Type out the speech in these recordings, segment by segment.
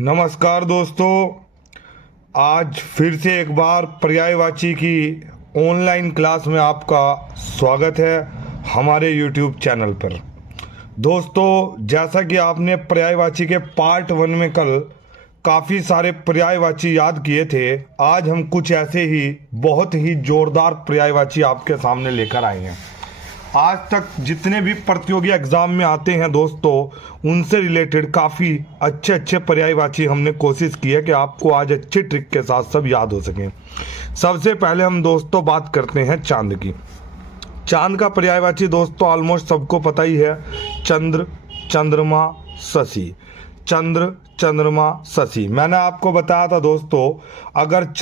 नमस्कार दोस्तों, आज फिर से एक बार पर्यायवाची की ऑनलाइन क्लास में आपका स्वागत है हमारे YouTube चैनल पर। दोस्तों, जैसा कि आपने पर्यायवाची के पार्ट 1 में कल काफ़ी सारे पर्यायवाची याद किए थे, आज हम कुछ ऐसे ही बहुत ही जोरदार पर्यायवाची आपके सामने लेकर आए हैं। आज तक जितने भी प्रतियोगी एग्जाम में आते हैं दोस्तों, उनसे रिलेटेड काफ़ी अच्छे पर्यायवाची हमने कोशिश की है कि आपको आज अच्छे ट्रिक के साथ सब याद हो सकें। सबसे पहले हम दोस्तों बात करते हैं चांद की। चांद का पर्यायवाची दोस्तों ऑलमोस्ट सबको पता ही है, चंद्र, चंद्रमा, शशि। चंद्र, चंद्रमा, शशि। मैंने आपको बताया था दोस्तों, अगर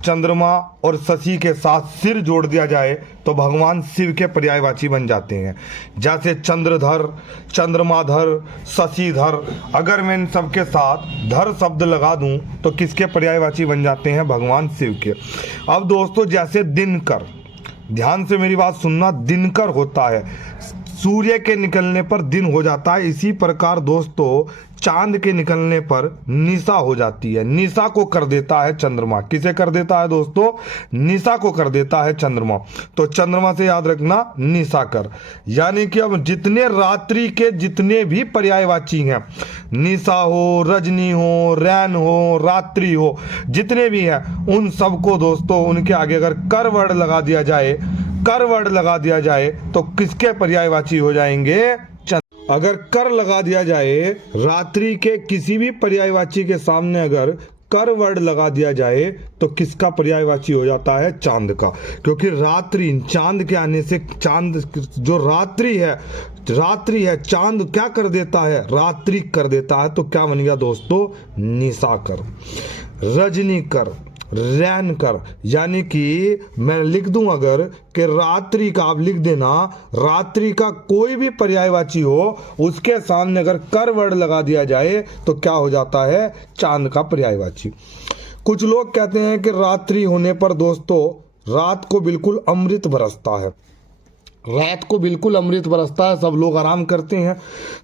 चंद्रमा और शशि के साथ सिर जोड़ दिया जाए तो भगवान शिव के पर्यायवाची बन जाते हैं। जैसे चंद्रधर, चंद्रमाधर, शशिधर। अगर मैं इन सब के साथ धर शब्द लगा दूं तो किसके पर्यायवाची बन जाते हैं? भगवान शिव के। अब दोस्तों, जैसे दिनकर, ध्यान से मेरी बात सुनना, दिनकर होता है, सूर्य के निकलने पर दिन हो जाता है। इसी प्रकार दोस्तों, चांद के निकलने पर निशा हो जाती है। निशा को कर देता है चंद्रमा। किसे कर देता है दोस्तों? निशा को कर देता है चंद्रमा। तो चंद्रमा से याद रखना, निशा कर। यानी कि अब जितने रात्रि के जितने भी पर्यायवाची हैं, निशा हो, रजनी हो, रैन हो, रात्रि हो, जितने भी हैं, उन सबको दोस्तों उनके आगे अगर कर वर्ड लगा दिया जाए, कर वर्ड लगा दिया जाए तो किसके पर्यायवाची हो जाएंगे? अगर कर लगा दिया जाए, रात्रि के किसी भी पर्यायवाची के सामने अगर कर वर्ड लगा दिया जाए तो किसका पर्यायवाची हो जाता है? चांद का। क्योंकि रात्रि, चांद के आने से, चांद जो रात्रि है, चांद क्या कर देता है? रात्रि कर देता है। तो क्या बन गया दोस्तों? निशा कर, रजनी कर, रैन कर। यानी कि मैं लिख दूं अगर कि रात्रि का, आप लिख देना, रात्रि का कोई भी पर्यायवाची हो, उसके सामने अगर कर वर्ड लगा दिया जाए तो क्या हो जाता है? चांद का पर्यायवाची। कुछ लोग कहते हैं कि रात्रि होने पर दोस्तों रात को बिल्कुल अमृत बरसता है। रात को बिल्कुल अमृत बरसता है, सब लोग आराम करते हैं।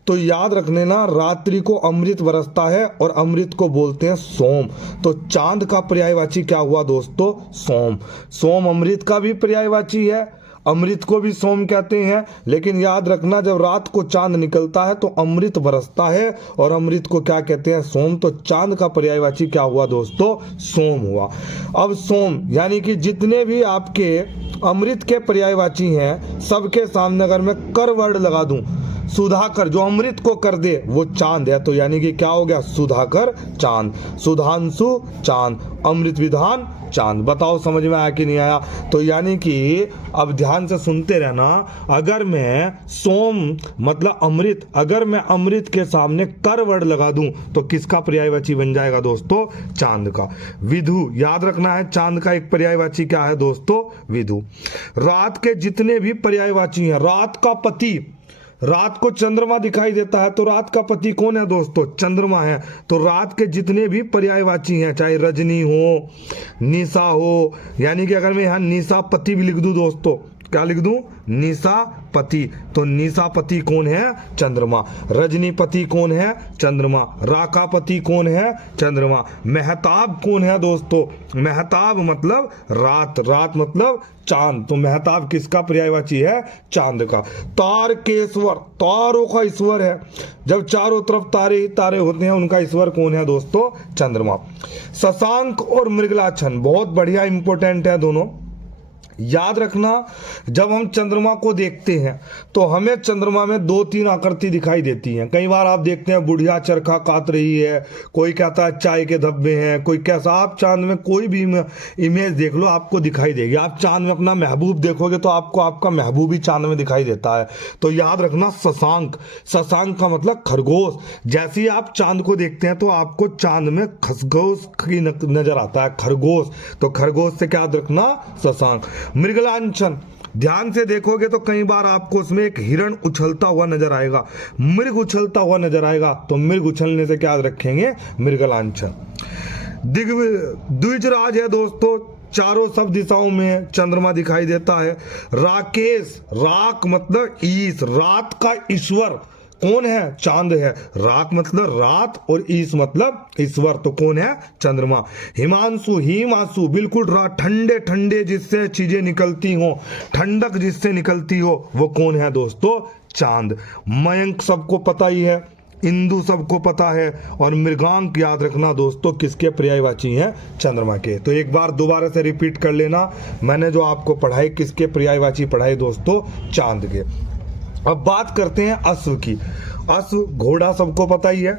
तो याद रखने ना, रात्रि को अमृत बरसता है और अमृत को बोलते हैं सोम। तो चांद का पर्यायवाची क्या हुआ दोस्तों? सोम। सोम अमृत का भी पर्यायवाची है, अमृत को भी सोम कहते हैं। लेकिन याद रखना, जब रात को चांद निकलता है तो अमृत बरसता है और अमृत को क्या कहते हैं? सोम। तो चांद का पर्यायवाची क्या हुआ दोस्तों? सोम हुआ। अब सोम यानी कि जितने भी आपके अमृत के पर्यायवाची हैं, सबके सामने अगर मैं कर वर्ड लगा दूं, सुधाकर, जो अमृत को कर दे वो चांद है। तो यानी कि क्या हो गया? सुधाकर, चांद। सुधांशु, चांद। अमृत विधान, चांद। बताओ समझ में आया कि नहीं आया? तो यानी कि अब ध्यान से सुनते रहना, अगर मैं सोम मतलब अमृत, अगर मैं अमृत के सामने कर वर्ड लगा दूं तो किसका पर्यायवाची बन जाएगा दोस्तों? चांद का। विधु, याद रखना है, चांद का एक पर्यायवाची क्या है दोस्तों? विधु। रात के जितने भी पर्यायवाची हैं, रात का पति, रात को चंद्रमा दिखाई देता है तो रात का पति कौन है दोस्तों? चंद्रमा है। तो रात के जितने भी पर्यायवाची हैं, चाहे रजनी हो, निशा हो, यानी कि अगर मैं यहाँ निशा पति भी लिख दूं दोस्तों, क्या लिख दूं? निशा पति। तो निशा पति कौन है? चंद्रमा। रजनी पति कौन है? चंद्रमा। राका पति कौन है? चंद्रमा। महताब कौन है दोस्तों? महताब मतलब रात, रात मतलब चांद। तो महताब किसका पर्यायवाची है? चांद का। तार केश्वर, तारों का ईश्वर है। जब चारों तरफ तारे ही तारे होते हैं, उनका ईश्वर कौन है दोस्तों? चंद्रमा। शशांक और मृगलाछन बहुत बढ़िया इंपॉर्टेंट है दोनों। याद रखना, जब हम चंद्रमा को देखते हैं तो हमें चंद्रमा में 2-3 आकृति दिखाई देती हैं। कई बार आप देखते हैं बुढ़िया चरखा काट रही है, कोई कहता है चाय के धब्बे हैं, कोई कैसा। आप चांद में कोई भी इमेज देख लो, आपको दिखाई देगी। आप चांद में अपना महबूब देखोगे तो आपको आपका महबूब ही चांद में दिखाई देता है। तो याद रखना, शशांक, शशांक का मतलब खरगोश। जैसे ही आप चांद को देखते हैं तो आपको चांद में खरगोश की नजर आता है, खरगोश। तो खरगोश से क्या याद रखना? शशांक। मृगलांछन, ध्यान से देखोगे तो कई बार आपको उसमें एक हिरण उछलता हुआ नजर आएगा, मृग उछलता हुआ नजर आएगा। तो मृग उछलने से क्या याद रखेंगे? मृगलांछन। द्विजराज है दोस्तों, चारों सब दिशाओं में चंद्रमा दिखाई देता है। राकेश, राक मतलब ईश, रात का ईश्वर कौन है? चांद है। राक मतलब रात और ईस मतलब ईश्वर, तो कौन है? चंद्रमा। हिमांशु, हिम आंसू, बिल्कुल ठंडे ठंडे जिससे चीजें निकलती हो, ठंडक जिससे निकलती हो, वो कौन है दोस्तों? चांद। मयंक सबको पता ही है, इंदु सबको पता है, और मृगांक याद रखना दोस्तों किसके पर्यायवाची हैं? चंद्रमा के। तो एक बार दोबारा से रिपीट कर लेना, मैंने जो आपको पढ़ाई किसके पर्यायवाची पढ़ाई दोस्तों? चांद के। अब बात करते हैं अश्व की। अश्व घोड़ा सबको पता ही है,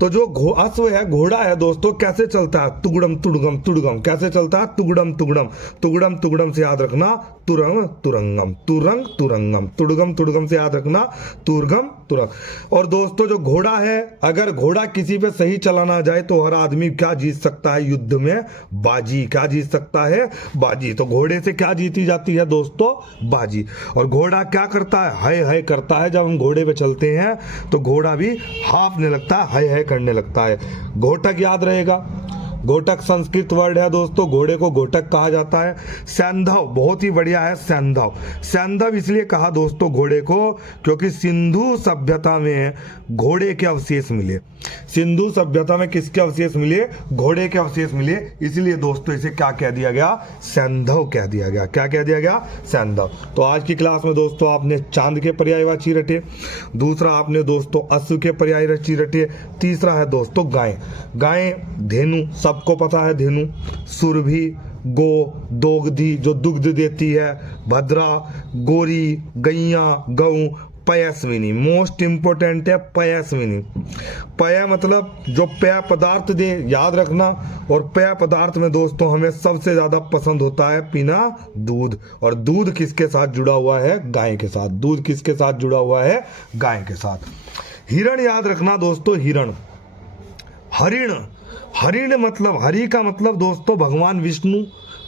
तो जो अश्व है, घोड़ा है दोस्तों, कैसे चलता है? तुगड़म तुड़गम तुड़गम। कैसे चलता है? तुगड़म तुगड़म। तुगड़म तुगड़म से याद रखना तुरंग तुरंगम, तुरंग तुरंगम। तुड़गम तुड़गम से याद रखना तुरगम तुरंग। और दोस्तों जो घोड़ा है, अगर घोड़ा किसी पे सही चलाना जाए तो हर आदमी क्या जीत सकता है युद्ध में? बाजी। क्या जीत सकता है? बाजी। तो घोड़े से क्या जीती जाती है दोस्तों? बाजी। और घोड़ा क्या करता है? हाय हाय करता है। जब हम घोड़े पे चलते हैं तो घोड़ा भी हाँफने लगता है, हाय हाय करने लगता है। घोटक याद रहेगा, घोटक संस्कृत वर्ड है दोस्तों, घोड़े को घोटक कहा जाता है। सैंधव बहुत ही बढ़िया है, सैंधव। सैंधव इसलिए कहा दोस्तों घोड़े को क्योंकि सिंधु सभ्यता में घोड़े के अवशेष मिले। सिंधु सभ्यता में किसके अवशेष मिले? घोड़े के अवशेष मिले, इसलिए दोस्तों इसे क्या कह दिया गया? सैंधव कह दिया गया। क्या कह दिया गया? सैंधव। तो आज की क्लास में दोस्तों आपने चांद के पर्यायवाची रटे, दूसरा आपने दोस्तों अश्व के पर्यायवाची रटे, तीसरा है दोस्तों गाय। गाय धेनु सबको पता है, धेनु। सुरभि, गो, दोग्धी जो दुग्ध देती है, भद्रा, गोरी, गैया, गऊ, पयस्विनी। मोस्ट इंपोर्टेंट है पयस्विनी। पय मतलब जो पेय पदार्थ दे, याद रखना। और पेय पदार्थ में दोस्तों हमें सबसे ज्यादा पसंद होता है पीना दूध, और दूध किसके साथ जुड़ा हुआ है? गाय के साथ। दूध किसके साथ जुड़ा हुआ है? गाय के साथ। हिरण याद रखना दोस्तों, हिरण। हरिण, हरिण मतलब, हरि का मतलब दोस्तों भगवान विष्णु।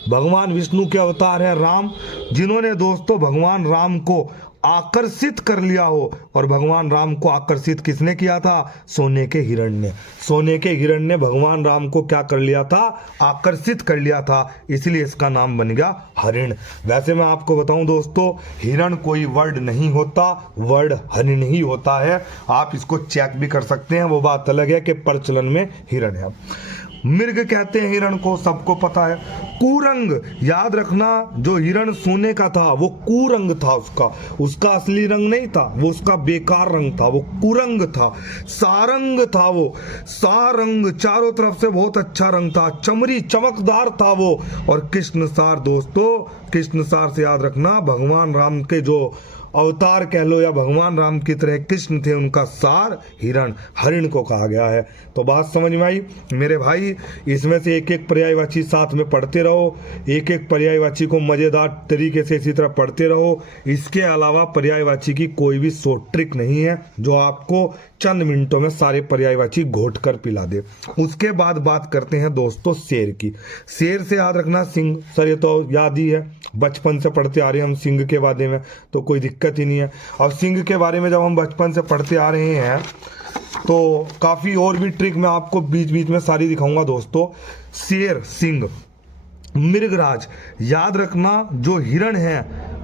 भगवान विष्णु के अवतार है राम, जिन्होंने दोस्तों भगवान राम को आकर्षित कर लिया हो। और भगवान राम को आकर्षित किसने किया था? सोने के हिरण ने। सोने के हिरण ने भगवान राम को क्या कर लिया था? आकर्षित कर लिया था, इसलिए इसका नाम बन गया हरिण। वैसे मैं आपको बताऊं दोस्तों, हिरण कोई वर्ड नहीं होता, वर्ड हरिण ही होता है। आप इसको चेक भी कर सकते हैं, वो बात अलग है कि प्रचलन में हिरण है। मृग कहते हैं हिरण को, सबको पता है। कुरंग याद रखना, जो हिरण सोने का था वो कुरंग था, उसका असली रंग नहीं था, वो उसका बेकार रंग था, वो कुरंग था। सारंग था वो, सारंग चारों तरफ से बहुत अच्छा रंग था, चमड़ी चमकदार था वो। और कृष्णसार दोस्तों, कृष्णसार से याद रखना भगवान राम के जो अवतार कह लो या भगवान राम की तरह कृष्ण थे, उनका सार हिरण, हरिण को कहा गया है। तो बात समझ में आई मेरे भाई? इसमें से एक एक पर्यायवाची साथ में पढ़ते रहो, एक एक पर्यायवाची को मजेदार तरीके से इसी तरह पढ़ते रहो। इसके अलावा पर्यायवाची की कोई भी शॉर्ट ट्रिक नहीं है जो आपको चंद मिनटों में सारे पर्यायवाची घोट कर पिला दे। उसके बाद बात करते हैं दोस्तों शेर की। शेर से याद रखना सिंह। सर ये तो याद ही है, बचपन से पढ़ते आ रहे हैं हम सिंह के बारे में, तो कोई दिक्कत ही नहीं है। अब सिंह के बारे में जब हम बचपन से पढ़ते आ रहे हैं तो काफ़ी और भी ट्रिक मैं आपको बीच बीच में सारी दिखाऊंगा दोस्तों। शेर, सिंह, मृगराज याद रखना, जो हिरण है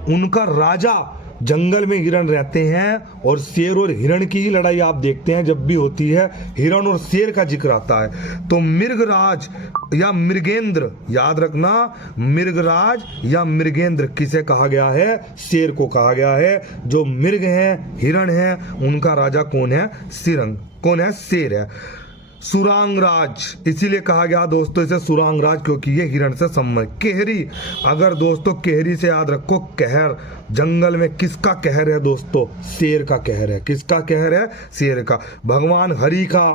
उनका राजा, जंगल में हिरण रहते हैं और शेर और हिरण की ही लड़ाई आप देखते हैं जब भी होती है, हिरण और शेर का जिक्र आता है। तो मृगराज या मृगेंद्र याद रखना, मृगराज या मृगेंद्र किसे कहा गया है? शेर को कहा गया है। जो मृग हैं, हिरण हैं, उनका राजा कौन है? सिरंग। कौन है? शेर है। सुरांगराज इसीलिए कहा गया दोस्तों इसे सुरांगराज क्योंकि ये हिरण से संबंधित। केहरी, अगर दोस्तों केहरी से याद रखो, कहर, जंगल में किसका कहर है दोस्तों? शेर का कहर है। किसका कहर है? शेर का। भगवान हरि का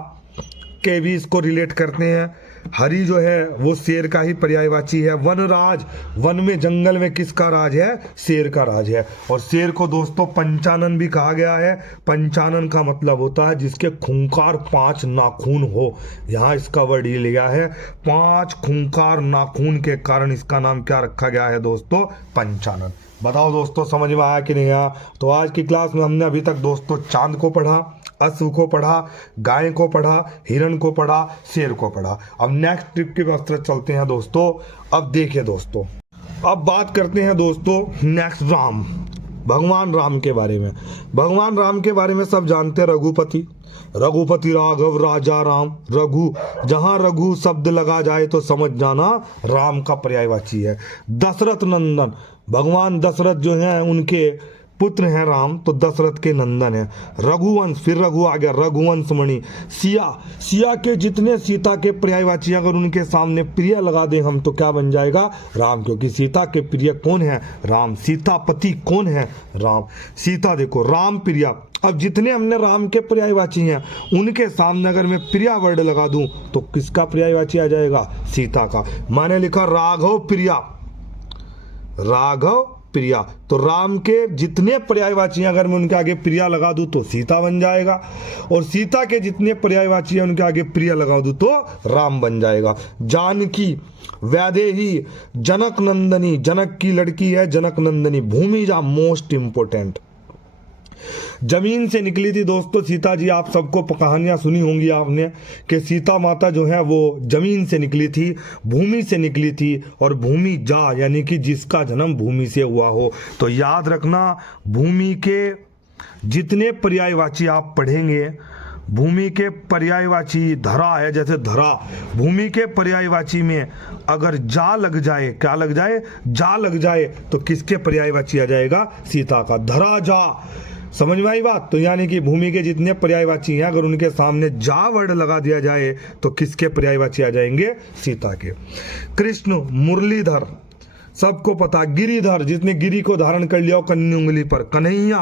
के भी इसको रिलेट करते हैं। हरि जो है वो शेर का ही पर्यायवाची है। वनराज, वन में जंगल में किसका राज है? शेर का राज है। और शेर को दोस्तों पंचानन भी कहा गया है। पंचानन का मतलब होता है जिसके खूंखार 5 नाखून हो। यहाँ इसका वर्ड ये लिया है, 5 खूंखार नाखून के कारण इसका नाम क्या रखा गया है दोस्तों? पंचानन। बताओ दोस्तों समझ में आया कि नहीं आया? तो आज की क्लास में हमने अभी तक दोस्तों चांद को पढ़ा, अश्व को पढ़ा, गाय को पढ़ा, हिरण को पढ़ा, शेर को पढ़ा। अब नेक्स्ट ट्रिप की तरफ चलते हैं दोस्तों। अब देखिए दोस्तों, अब बात करते हैं दोस्तों नेक्स्ट राम। भगवान राम के बारे में। भगवान राम के बारे में सब जानते हैं, रघुपति, रघुपति राघव राजा राम। रघु, जहां रघु शब्द लगा जाए तो समझ जाना राम का पर्यायवाची है। दशरथ नंदन, भगवान दशरथ जो हैं उनके पुत्र हैं राम, तो दशरथ के नंदन है। रघुवंश, फिर रघु आ गया, रघुवंश मणि। सिया, सिया के जितने सीता के पर्यायवाची अगर उनके सामने प्रिय लगा दें हम तो क्या बन जाएगा? राम, क्योंकि सीता के प्रिय कौन है? राम। सीतापति कौन है? राम। सीता देखो, राम प्रिया। अब जितने हमने राम के पर्यायवाची हैं उनके सामने अगर मैं प्रिया वर्ड लगा दूं तो किसका पर्यायवाची आ जाएगा? सीता का। मैंने लिखा राघव प्रिया, राघव प्रिया। तो राम के जितने पर्यायवाची हैं अगर मैं उनके आगे प्रिया लगा दूं तो सीता बन जाएगा, और सीता के जितने पर्यायवाची हैं उनके आगे प्रिया लगा दूं तो राम बन जाएगा। जानकी, वैदेही, जनक नंदनी, जनक की लड़की है जनक नंदनी। भूमिजा, मोस्ट इंपोर्टेंट, जमीन से निकली थी दोस्तों सीता जी। आप सबको कहानियां सुनी होंगी आपने कि सीता माता जो है वो जमीन से निकली थी, भूमि से निकली थी, और भूमि जा यानी कि जिसका जन्म भूमि से हुआ हो। तो याद रखना, भूमि के जितने पर्यायवाची आप पढ़ेंगे, भूमि के पर्यायवाची धरा है, जैसे धरा, भूमि के पर्यायवाची में अगर जा लग जाए, क्या लग जाए? जा लग जाए, तो किसके पर्यायवाची आ जाएगा? सीता का। धरा जा, समझ में आई बात? तो यानी कि भूमि के जितने पर्यायवाची हैं अगर उनके सामने जा वर्ड लगा दिया जाए तो किसके पर्यायवाची आ जाएंगे? सीता के। कृष्ण, मुरलीधर, सबको पता। गिरिधर, जिसने गिरी को धारण कर लिया कन्नी उंगली पर। कन्हैया,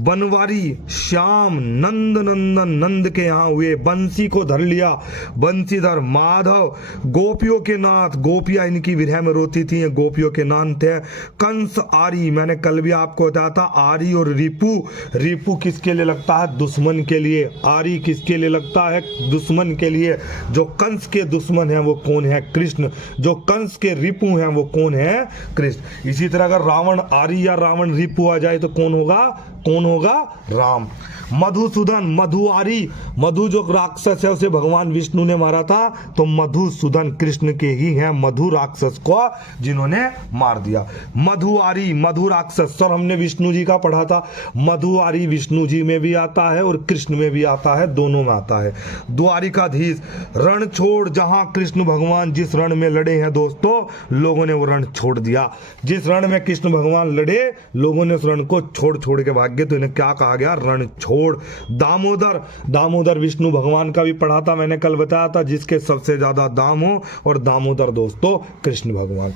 बनवारी, श्याम, नंद नंदन, नंद के यहाँ हुए। बंसी को धर लिया, बंसीधर। माधव, गोपियों के नाथ, गोपियां इनकी विरह में रोती थी, गोपियों के नाम थे। कंस, आरी, मैंने कल भी आपको बताया था, आरी और रिपु। रिपु किसके लिए लगता है? दुश्मन के लिए। आरी किसके लिए लगता है? दुश्मन के लिए। जो कंस के दुश्मन है वो कौन है? कृष्ण। जो कंस के रिपु हैं वो कौन है? कृष्ण। इसी तरह अगर रावण आरी या रावण रिपु आ जाए तो कौन होगा? कौन होगा? राम। मधुसूदन, मधुआरी, मधु जो राक्षस है उसे भगवान विष्णु ने मारा था, तो मधुसूदन कृष्ण के ही हैं, मधु राक्षस को जिन्होंने मार दिया। मधुआरी, मधु राक्षस, सर हमने विष्णु जी का पढ़ा था। मधुआरी विष्णु जी में भी आता है और कृष्ण में भी आता है, दोनों में आता है। द्वारिकाधीश, रण छोड़, जहां कृष्ण भगवान जिस रण में लड़े हैं दोस्तों, लोगों ने वो रण छोड़ दिया। जिस रण में कृष्ण भगवान लड़े लोगों ने उस रण को छोड़ के भाग गए, तो इन्हें क्या कहा गया? रण छोड़। दामोदर, दामोदर विष्णु भगवान का भी पढ़ा था मैंने, कल बताया था, जिसके सबसे ज्यादा दाम हो, और दामोदर दोस्तों कृष्ण भगवान।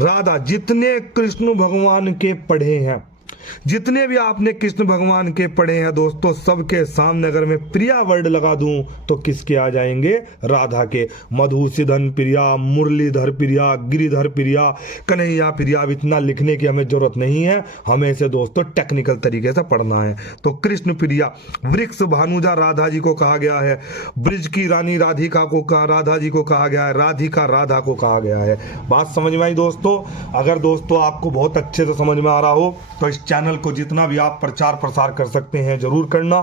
राधा, जितने कृष्ण भगवान के पढ़े हैं, जितने भी आपने कृष्ण भगवान के पढ़े हैं दोस्तों, सबके सामने अगर मैं प्रिया वर्ड लगा दूं तो किसके आ जाएंगे? राधा के। मधुसूदन प्रिया, मुरलीधर प्रिया, गिरिधर प्रिया, कन्हैया प्रिया। अब इतना लिखने की हमें जरूरत नहीं है, हमें इसे दोस्तों टेक्निकल तरीके से पढ़ना है। तो कृष्ण प्रिया। वृक्ष, भानुजा राधा जी को कहा गया है। ब्रिज की रानी राधिका को राधा जी को कहा गया है। राधिका राधा को कहा गया है। बात समझ में आई दोस्तों? अगर दोस्तों आपको बहुत अच्छे से समझ में आ रहा हो तो इस चैनल को जितना भी आप प्रचार प्रसार कर सकते हैं जरूर करना,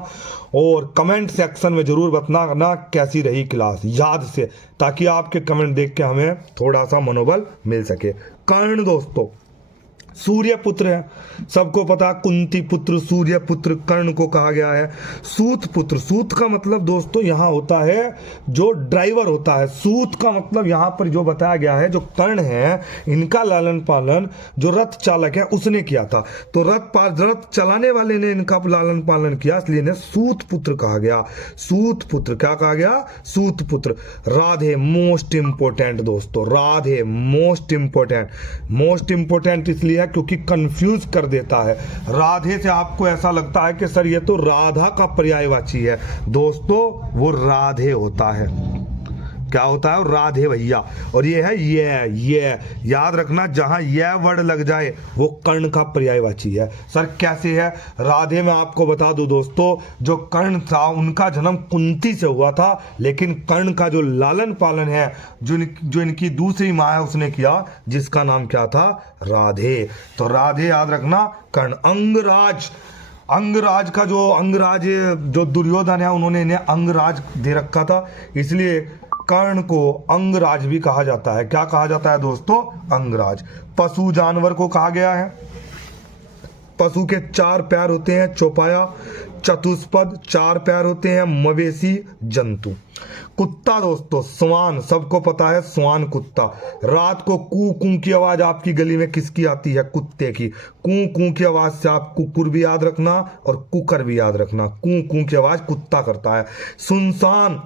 और कमेंट सेक्शन में जरूर बताना कैसी रही क्लास, याद से, ताकि आपके कमेंट देख के हमें थोड़ा सा मनोबल मिल सके। कर्ण दोस्तों सूर्य पुत्र है, सबको पता, कुंती पुत्र सूर्य पुत्र कर्ण को कहा गया है। सूत पुत्र, सूत का मतलब दोस्तों यहाँ होता है जो ड्राइवर होता है। सूत का मतलब यहाँ पर जो बताया गया है, जो कर्ण है इनका लालन पालन जो रथ चालक है उसने किया था, तो रथ चलाने वाले ने इनका लालन पालन किया, इसलिए इन्हें सूत पुत्र कहा गया। सूत पुत्र, क्या कहा गया? सूत पुत्र। राधे, मोस्ट इंपोर्टेंट दोस्तों, Radhe most important. Most important इसलिए क्योंकि कंफ्यूज कर देता है। राधे से आपको ऐसा लगता है कि सर ये तो राधा का पर्यायवाची है, दोस्तों वो राधे होता है। क्या होता है? राधे भैया। और ये है ये याद रखना, जहां ये वर्ड लग जाए वो कर्ण का पर्यायवाची है। सर कैसे है? राधे में आपको बता दूं दोस्तों, जो कर्ण था उनका जन्म कुंती से हुआ था, लेकिन कर्ण का जो लालन पालन है जो इनकी दूसरी माँ है उसने किया, जिसका नाम क्या था? राधे। तो राधे याद रखना। कर्ण। अंगराज, अंगराज का जो दुर्योधन है उन्होंने इन्हें अंगराज दे रखा था, इसलिए कर्ण को अंगराज भी कहा जाता है। क्या कहा जाता है दोस्तों? अंगराज। पशु जानवर को कहा गया है, पशु के 4 पैर होते हैं चौपाया। चतुष्पद 4 पैर होते हैं मवेशी जंतु। कुत्ता दोस्तों स्वान, सबको पता है स्वान कुत्ता। रात को कू कू की आवाज आपकी गली में किसकी आती है? कुत्ते की। कू कू की आवाज से आप कुकुर भी याद रखना और कुकर भी याद रखना। कू कू की आवाज कुत्ता करता है। सुनसान,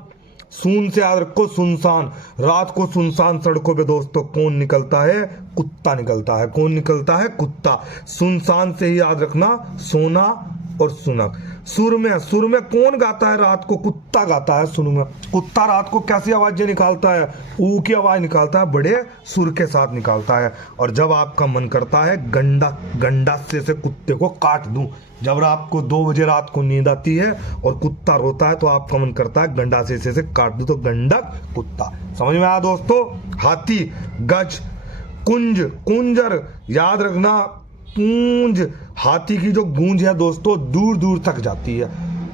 सून से याद रखो सुनसान। रात को सुनसान सड़कों पे दोस्तों कौन निकलता है? कुत्ता निकलता है। कौन निकलता है? कुत्ता। सुनसान से ही याद रखना सोना और सुनक। सुर में कौन गाता है रात को? कुत्ता गाता है सुर में। कुत्ता रात को कैसी आवाजें निकालता है? ऊ की आवाज निकालता है, बड़े सुर के साथ निकालता है। और जब आपका मन करता है गंडासे से कुत्ते को काट दूं, जब रात को 2 बजे रात को नींद आती है और कुत्ता रोता है तो आपका मन करता है गंडासे से काट दूं, तो गंडक कुत्ता। समझ में आया दोस्तों? हाथी, गज, कुंजर याद रखना पूंज। हाथी की जो गूंज है दोस्तों दूर दूर तक जाती है।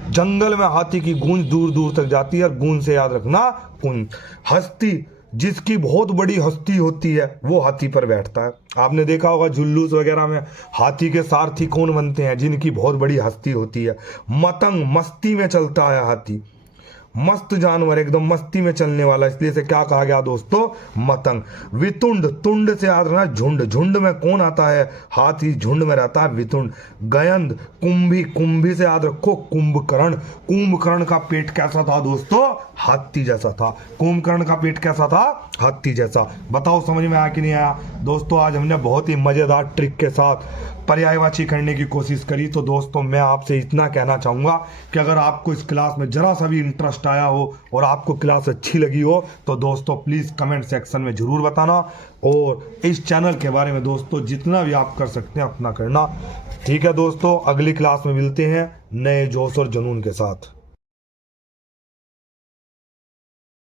जंगल में हाथी की गूंज दूर दूर तक जाती है और गूंज से याद रखना कुंज। हस्ती, जिसकी बहुत बड़ी हस्ती होती है वो हाथी पर बैठता है। आपने देखा होगा जुलूस वगैरह में हाथी के सारथी कौन बनते हैं? जिनकी बहुत बड़ी हस्ती होती है। मतंग, मस्ती में चलता है हाथी। मस्त जानवर, एकदम मस्ती में चलने वाला, इसलिए से क्या कहा गया दोस्तों? मतंग। वितुंड, तुंड से याद रखना झुंड। झुंड में कौन आता है? हाथी झुंड में रहता है वितुंड। गयंद, कुंभी से याद रखो कुंभकर्ण। कुंभकर्ण का पेट कैसा था दोस्तों? हाथी जैसा था। कुंभकर्ण का पेट कैसा था? हाथी जैसा। बताओ समझ में आया कि नहीं आया? दोस्तों आज हमने बहुत ही मजेदार ट्रिक के साथ पर्यायवाची करने की कोशिश करी। तो दोस्तों मैं आपसे इतना कहना चाहूंगा कि अगर आपको इस क्लास में जरा सा भी इंटरेस्ट आया हो और आपको क्लास अच्छी लगी हो तो दोस्तों प्लीज़ कमेंट सेक्शन में ज़रूर बताना। और इस चैनल के बारे में दोस्तों जितना भी आप कर सकते हैं अपना करना। ठीक है दोस्तों, अगली क्लास में मिलते हैं नए जोश और जुनून के साथ।